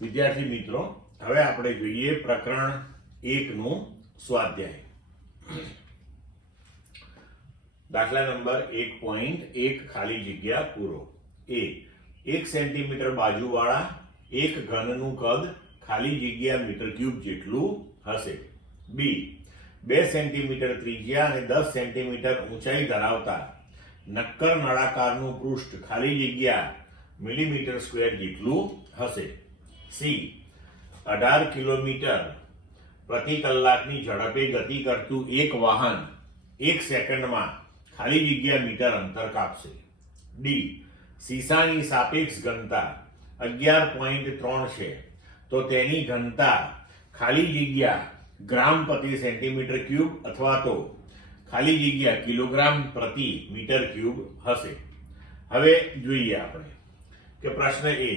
વિદ્યાર્થી મિત્રો, હવે આપણે જોઈએ પ્રકરણ 1 નું સ્વાધ્યાય. દાખલા નંબર 1.1 ખાલી જગ્યા પૂરો. એ 1 સેન્ટીમીટર બાજુવાળા એક ઘનનું કદ ખાલી જગ્યા મીટર ક્યુબ જેટલું હશે. બી 2 સેન્ટીમીટર ત્રિજ્યા અને 10 સેન્ટીમીટર ઊંચાઈ ધરાવતા નક્કર નળાકારનું પૃષ્ઠ ખાલી જગ્યા મિલીમીટર સ્ક્વેર જેટલું હશે. સી 18 કિલોમીટર પ્રતિ કલાકની ઝડપે ગતિ કરતું એક વાહન 1 સેકન્ડમાં ખાલી જગ્યા મીટર અંતર કાપશે. ડી સીસાની સાપેક્ષ ઘનતા 11.3 છે, તો તેની ઘનતા ખાલી જગ્યા ગ્રામ પ્રતિ સેન્ટીમીટર ક્યુબ અથવા તો ખાલી જગ્યા કિલોગ્રામ પ્રતિ મીટર ક્યુબ હશે. હવે જોઈએ આપણે કે પ્રશ્ન એ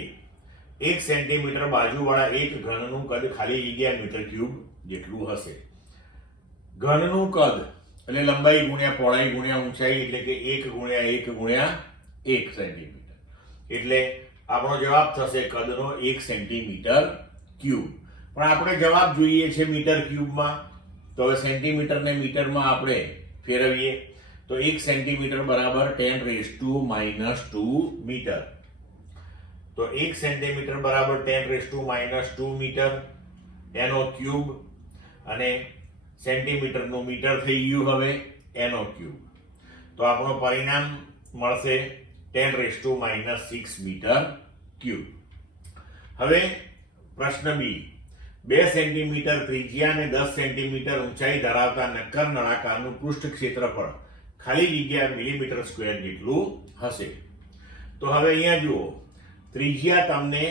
1 સેન્ટીમીટર બાજુવાળા એક ઘનનું કદ ખાલી જગ્યા મીટર ક્યુબ જેટલું હશે. ઘનનું કદ એટલે લંબાઈ ગુણ્યા પહોળાઈ ગુણ્યા ઊંચાઈ, એટલે કે 1 ગુણ્યા 1 ગુણ્યા 1 સેન્ટીમીટર, એટલે આપણો જવાબ થશે કદનો 1 સેન્ટીમીટર ક્યુબ. પણ આપણે જવાબ જોઈએ છે મીટર ક્યુબમાં, તો હવે સેન્ટીમીટર ને મીટરમાં આપણે ફેરવીએ તો 1 સેન્ટીમીટર બરાબર 10⁻² મીટર. તો 1 સેન્ટીમીટર બરાબર 10⁻² મીટર એનો ક્યુબ, અને સેન્ટીમીટરનું મીટર થઈ ગયું હવે એનો ક્યુબ. તો આપણું પરિણામ મળશે 10⁻6 મીટર ક્યુબ. હવે પ્રશ્ન બી 2 સેન્ટીમીટર ત્રિજ્યા અને 10 સેન્ટીમીટર ઊંચાઈ ધરાવતા નક્કર નળાકારનું પૃષ્ઠ ક્ષેત્રફળ ખાલી જગ્યા મિલીમીટર સ્ક્વેર જેટલું હશે. તો હવે અહીંયા જુઓ, ત્રિજ્યા તમને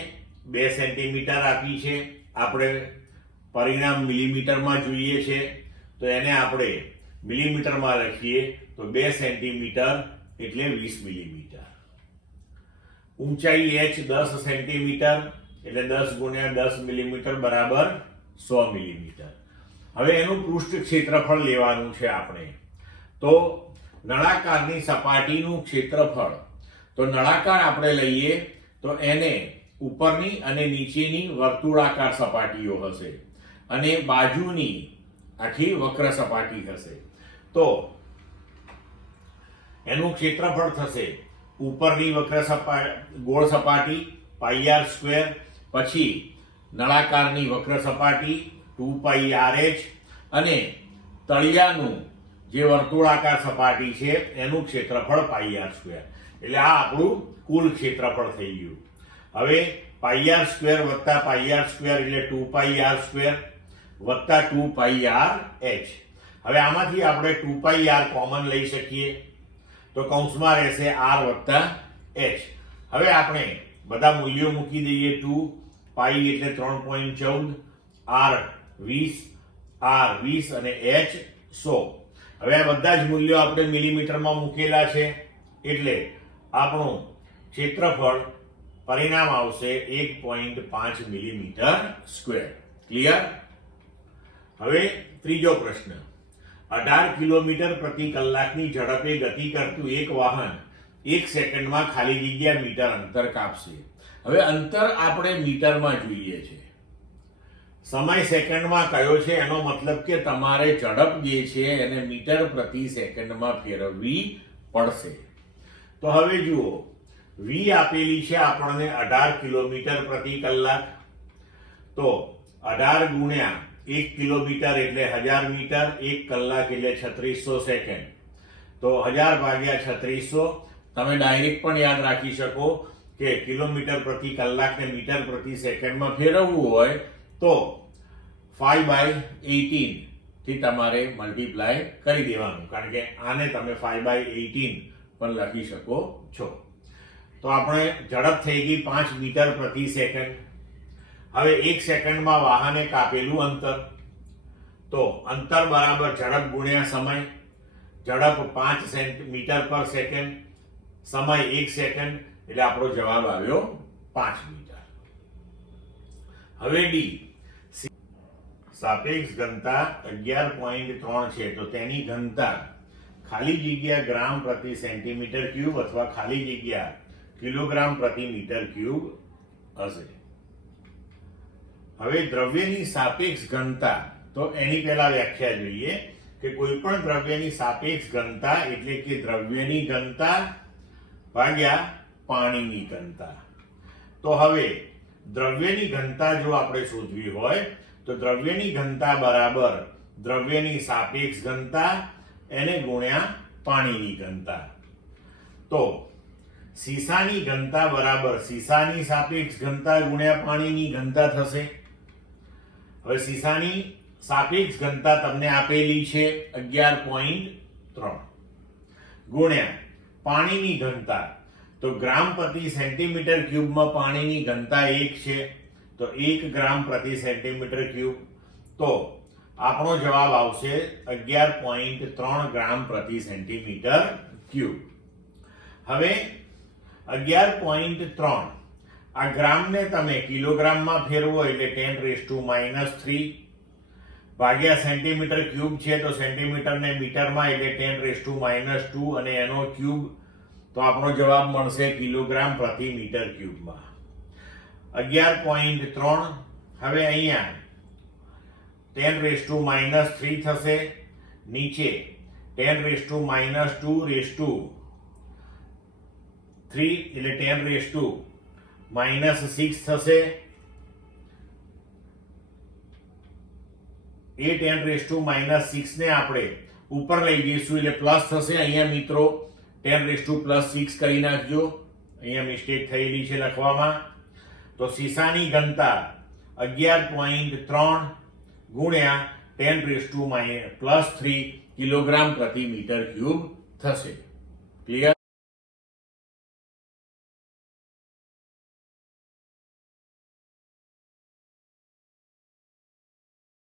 2 સેન્ટીમીટર આપી છે, આપણે પરિણામ મિલીમીટરમાં જોઈએ છે, તો એને આપણે મિલીમીટરમાં લખીએ તો 2 સેન્ટીમીટર એટલે 20 મિલીમીટર. ઊંચાઈ h 10 સેન્ટીમીટર એટલે 10 ગુણ્યા 10 મિલીમીટર બરાબર 100 મિલીમીટર. હવે એનું પૃષ્ઠ ક્ષેત્રફળ લેવાનું છે આપણે. તો નળાકારની સપાટીનું ક્ષેત્રફળ, તો નળાકાર આપણે લઈએ તો એને ઉપરની અને નીચેની વર્તુળાકાર સપાટીઓ હશે અને બાજુની આખી વક્ર સપાટી હશે. તો એનું ક્ષેત્રફળ થશે ઉપરની વક્ર સપાટી ગોળ સપાટી πr², પછી નળાકારની વક્ર સપાટી 2πrh, અને તળિયાનું જે વર્તુળાકાર સપાટી છે એનું ક્ષેત્રફળ πr². એટલે આ આપણું કુલ ક્ષેત્રફળ થઈ ગયું. હવે πr² વત્તા πr² એટલે 2πr² વત્તા 2πrh. હવે આમાંથી આપણે 2πr કોમન લઈ શકીએ, તો કૌંસમાં રહેશે r વત્તા h. હવે આપણે બધા મૂલ્યો મૂકી દઈએ. 2π એટલે 3.14, r 20, r 20 અને h 100. હવે આ બધા જ મૂલ્યો આપણે મિલીમીટરમાં મૂકેલા છે, એટલે આપણું ક્ષેત્રફળ પરિણામ આવશે 1.5 મિલીમીટર સ્ક્વેર. ક્લિયર? હવે ત્રીજો પ્રશ્ન, 18 કિલોમીટર પ્રતિ કલાકની ઝડપે ગતિ કરતું એક વાહન 1 સેકન્ડમાં ખાલી જગ્યા મીટર અંતર કાપશે. હવે અંતર આપણે મીટરમાં જોઈએ છે, સમય સેકન્ડમાં કયો છે, એનો મતલબ કે તમારે ઝડપ જે છે એને મીટર પ્રતિ સેકન્ડમાં ફેરવવી પડશે. તો હવે જુઓ, v આપેલી છે આપણને 18 કિલોમીટર પ્રતિ કલાક, તો 18 ગુણ્યા 1 કિલોમીટર એટલે 1000 મીટર, 1 કલાક એટલે 3600 સેકન્ડ. તો 1000 ભાગ્યા 3600 તમે ડાયરેક્ટ પણ યાદ રાખી શકો કે કિલોમીટર પ્રતિ કલાકને મીટર પ્રતિ સેકન્ડમાં ફેરવવું હોય તો 5/18 થી તમારે મલ્ટીપ્લાય કરી દેવાનું, કારણ કે આને તમે 5/18 પણ લખી શકો છો. તો આપણે ઝડપ થઈ ગઈ 5 મીટર પ્રતિ સેકન્ડ. હવે 1 સેકન્ડમાં વાહને કાપેલું અંતર, તો અંતર બરાબર ઝડપ ગુણ્યા સમય. ઝડપ 5 મીટર પર સેકન્ડ, સમય 1 સેકન્ડ, એટલે આપણો જવાબ આવ્યો 5 મીટર. હવે ડી સાપેક્ષ ઘનતા 11.3 છે, તો તેની ઘનતા ખાલી જગ્યા ગ્રામ પ્રતિ સેન્ટીમીટર ક્યુબ અથવા ખાલી જગ્યા કિલોગ્રામ પ્રતિ મીટર ક્યુબ હશે. હવે દ્રવ્યની સાપેક્ષ ઘનતા, તો એની પહેલા વ્યાખ્યા જોઈએ કે કોઈ પણ દ્રવ્યની સાપેક્ષ ઘનતા એટલે કે દ્રવ્યની ઘનતા ભાગ્યા પાણીની ઘનતા. તો હવે દ્રવ્યની ઘનતા જો આપણે શોધવી હોય તો દ્રવ્યની ઘનતા બરાબર દ્રવ્યની સાપેક્ષ ઘનતા એને ગુણ્યા પાણીની ઘનતા. તો સીસાની ઘનતા બરાબર સીસાની સાપેક્ષ ઘનતા ગુણ્યા પાણીની ઘનતા થશે. હવે સીસાની સાપેક્ષ ઘનતા તમને આપેલી છે 11.3 ગુણ્યા પાણીની ઘનતા, તો ગ્રામ પ્રતિ સેન્ટીમીટર ક્યુબમાં પાણીની ઘનતા 1 છે, તો 1 ગ્રામ પ્રતિ સેન્ટીમીટર ક્યુબ. તો આપણો જવાબ આવશે 11.3 ગ્રામ પ્રતિ સેન્ટીમીટર ક્યુબ. હવે 11.3 આ ગ્રામને તમે કિલોગ્રામમાં ફેરવો એટલે 10⁻³ ભાગ્યા સેન્ટીમીટર ક્યુબ છે, તો સેન્ટીમીટરને મીટરમાં એટલે 10⁻² અને એનો ક્યુબ, તો આપણો જવાબ મળશે કિલોગ્રામ પ્રતિ મીટર ક્યુબમાં. 11.3 હવે અહીંયા 10⁻³ થશે, નીચે 10⁻²⁻³ એટલે 10⁻6 થશે. એ 10⁻6 ને આપણે ઉપર લઈ જઈશું એટલે પ્લસ થશે. અહીંયા મિત્રો 10⁻+6 કરી નાખજો, અહીંયા મિસ્ટેક થયેલી છે લખવામાં. તો સીસાની ઘનતા 11.3 ગુણ્યા 10⁻+3 કિલોગ્રામ પ્રતિ મીટર ક્યુબ થશે. ક્લિયર?